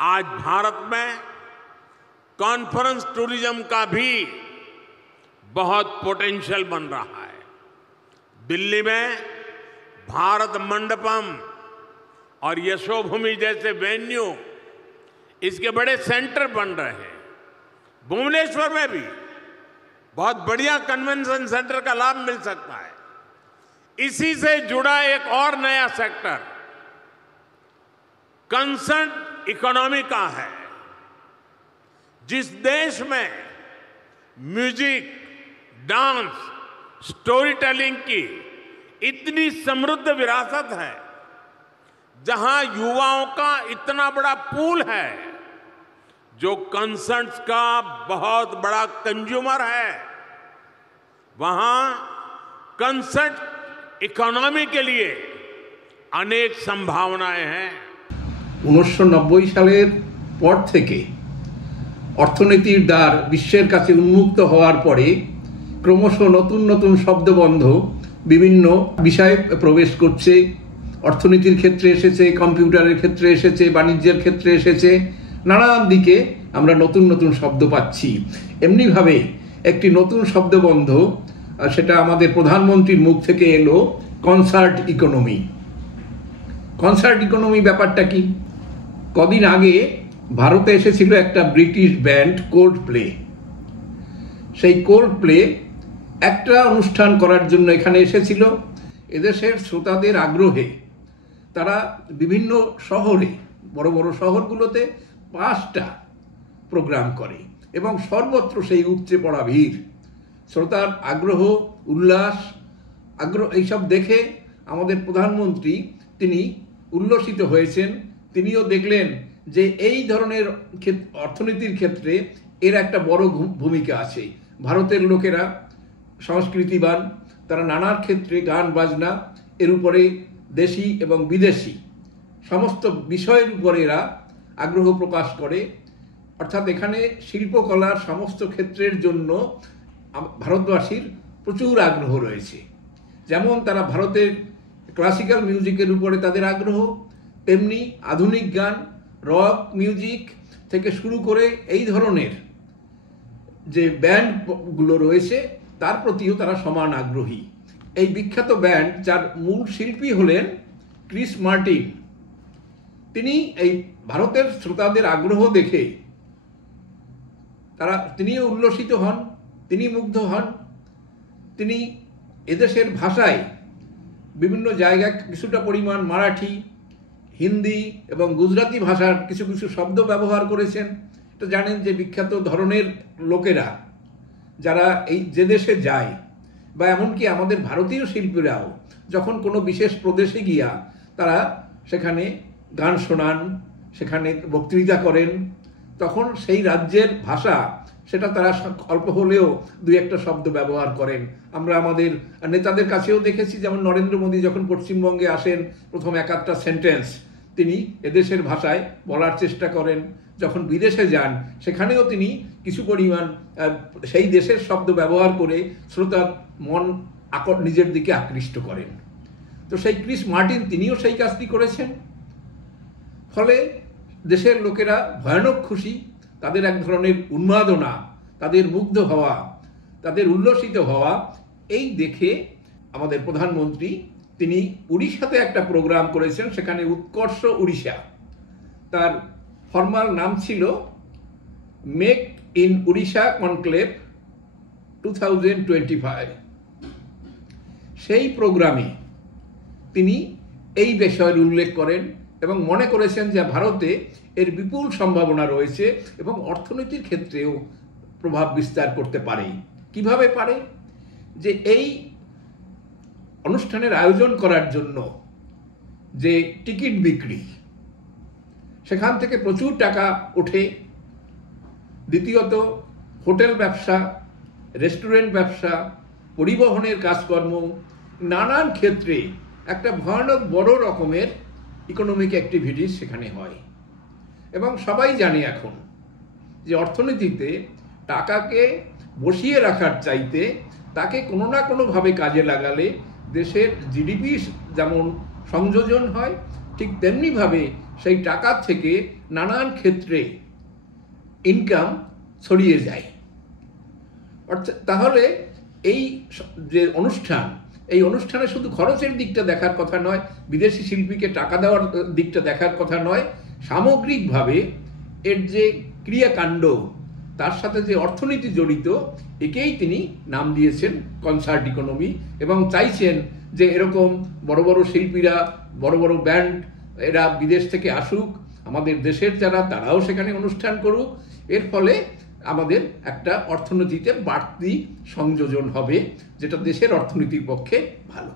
आज भारत में conference tourism का भी बहुत पोटेंशियल बन रहा है। दिल्ली में भारत मंडपम और यशोभूमि जैसे वेन्यू इसके बड़े सेंटर बन रहे हैं। भुवनेश्वर में भी बहुत बढ़िया कन्वेंशन सेंटर का लाभ मिल सकता है। इसी से जुड़ा एक और नया सेक्टर कंसर्ट इकोनॉमी का है। जिस देश में म्यूजिक, डांस, स्टोरी टेलिंग की इतनी समृद्ध विरासत है, जहां युवाओं का इतना बड़ा पूल है, जो कंसर्ट्स का बहुत बड़ा कंज्यूमर है, वहां कंसर्ट इकोनॉमी के लिए अनेक संभावनाएं हैं। 1990 সালের পর থেকে অর্থনীতির দ্বার বিশ্বের কাছে উন্মুক্ত হওয়ার পরে ক্রমশ নতুন নতুন শব্দবন্ধ বিভিন্ন বিষয়ে প্রবেশ করছে। অর্থনীতির ক্ষেত্রে এসেছে, কম্পিউটারের ক্ষেত্রে এসেছে, বাণিজ্যের ক্ষেত্রে এসেছে, নানান দিকে আমরা নতুন নতুন শব্দ পাচ্ছি। এমনিভাবে একটি নতুন শব্দবন্ধ, সেটা আমাদের প্রধানমন্ত্রীর মুখ থেকে এলো, কনসার্ট ইকোনমি। কনসার্ট ইকোনমি ব্যাপারটা কি? কদিন আগে ভারতে এসেছিল একটা ব্রিটিশ ব্যান্ড কোল্ড প্লে। সেই কোল্ড প্লে একটা অনুষ্ঠান করার জন্য এখানে এসেছিল। এদেশের শ্রোতাদের আগ্রহে তারা বিভিন্ন শহরে, বড় বড় শহরগুলোতে 5টা প্রোগ্রাম করে এবং সর্বত্র সেই উপচে পড়া ভিড়, শ্রোতার আগ্রহ, উল্লাস, এইসব দেখে আমাদের প্রধানমন্ত্রী তিনি উল্লসিত হয়েছেন। তিনিও দেখলেন যে এই ধরনের অর্থনীতির ক্ষেত্রে এর একটা বড় ভূমিকা আছে। ভারতের লোকেরা সংস্কৃতিবান, তারা নানার ক্ষেত্রে গান বাজনা এর উপরে দেশি এবং বিদেশি সমস্ত বিষয়ের উপরে এরা আগ্রহ প্রকাশ করে। অর্থাৎ এখানে শিল্পকলার সমস্ত ক্ষেত্রের জন্য ভারতবাসীর প্রচুর আগ্রহ রয়েছে। যেমন তারা ভারতের ক্লাসিক্যাল মিউজিকের উপরে তাদের আগ্রহ, তেমনি আধুনিক গান, রক মিউজিক থেকে শুরু করে এই ধরনের যে ব্যান্ডগুলো রয়েছে তার প্রতিও তারা সমান আগ্রহী। এই বিখ্যাত ব্যান্ড, যার মূল শিল্পী হলেন ক্রিস মার্টিন, তিনি এই ভারতের শ্রোতাদের আগ্রহ দেখে তিনিও উল্লসিত হন, তিনি মুগ্ধ হন। তিনি এদেশের ভাষায় বিভিন্ন জায়গায় কিছুটা পরিমাণ মারাঠি, হিন্দি এবং গুজরাটি ভাষার কিছু কিছু শব্দ ব্যবহার করেছেন। তো জানেন যে বিখ্যাত ধরনের লোকেরা যারা এই যে দেশে যায়, বা এমনকি আমাদের ভারতীয় শিল্পীরাও যখন কোনো বিশেষ প্রদেশে গিয়া তারা সেখানে গান শোনান, সেখানে বক্তৃতা করেন, তখন সেই রাজ্যের ভাষা সেটা তারা অল্প হলেও 2-1টা শব্দ ব্যবহার করেন। আমরা আমাদের নেতাদের কাছেও দেখেছি, যেমন নরেন্দ্র মোদী যখন পশ্চিমবঙ্গে আসেন, প্রথম 1-8টা সেন্টেন্স তিনি এদেশের ভাষায় বলার চেষ্টা করেন। যখন বিদেশে যান সেখানেও তিনি কিছু পরিমাণ সেই দেশের শব্দ ব্যবহার করে শ্রোতার মন নিজের দিকে আকৃষ্ট করেন। তো সেই ক্রিস মার্টিন তিনিও সেই কাজটি করেছেন। ফলে দেশের লোকেরা ভয়ানক খুশি, তাদের এক ধরনের উন্মাদনা, তাদের মুগ্ধ হওয়া, তাদের উল্লসিত হওয়া, এই দেখে আমাদের প্রধানমন্ত্রী তিনি উড়িষ্যাতে একটা প্রোগ্রাম করেছেন। সেখানে উৎকর্ষ উড়িষ্যা, তার ফর্মাল নাম ছিল মেক ইন উড়িষ্যা কনক্লেভ 2025। সেই প্রোগ্রামে তিনি এই বিষয়ের উল্লেখ করেন এবং মনে করেছেন যে ভারতে এর বিপুল সম্ভাবনা রয়েছে এবং অর্থনীতির ক্ষেত্রেও প্রভাব বিস্তার করতে পারে। কিভাবে পারে? যে এই অনুষ্ঠানের আয়োজন করার জন্য যে টিকিট বিক্রি, সেখান থেকে প্রচুর টাকা ওঠে। দ্বিতীয়ত হোটেল ব্যবসা, রেস্টুরেন্ট ব্যবসা, পরিবহনের কাজকর্ম, নানান ক্ষেত্রে একটা ভয়ানক বড় রকমের ইকোনমিক অ্যাক্টিভিটিস সেখানে হয়। এবং সবাই জানে এখন যে অর্থনীতিতে টাকাকে বসিয়ে রাখার চাইতে তাকে কোনো না কোনোভাবে কাজে লাগালে দেশের জিডিপি যেমন সংযোজন হয়, ঠিক তেমনিভাবে সেই টাকার থেকে নানান ক্ষেত্রে ইনকাম ছড়িয়ে যায়। অর্থাৎ তাহলে এই যে অনুষ্ঠান, এই অনুষ্ঠানে শুধু খরচের দিকটা দেখার কথা নয়, বিদেশি শিল্পীকে টাকা দেওয়ার দিকটা দেখার কথা নয়, সামগ্রিকভাবে এর যে ক্রিয়াকাণ্ড, তার সাথে যে অর্থনীতি জড়িত, একেই তিনি নাম দিয়েছেন কনসার্ট ইকোনমি, এবং চাইছেন যে এরকম বড় বড় শিল্পীরা, বড় বড় ব্যান্ড এরা বিদেশ থেকে আসুক, আমাদের দেশের যারা তারাও সেখানে অনুষ্ঠান করুক। এর ফলে আমাদের একটা অর্থনীতিতে বাড়তি সংযোজন হবে, যেটা দেশের অর্থনীতির পক্ষে ভালো।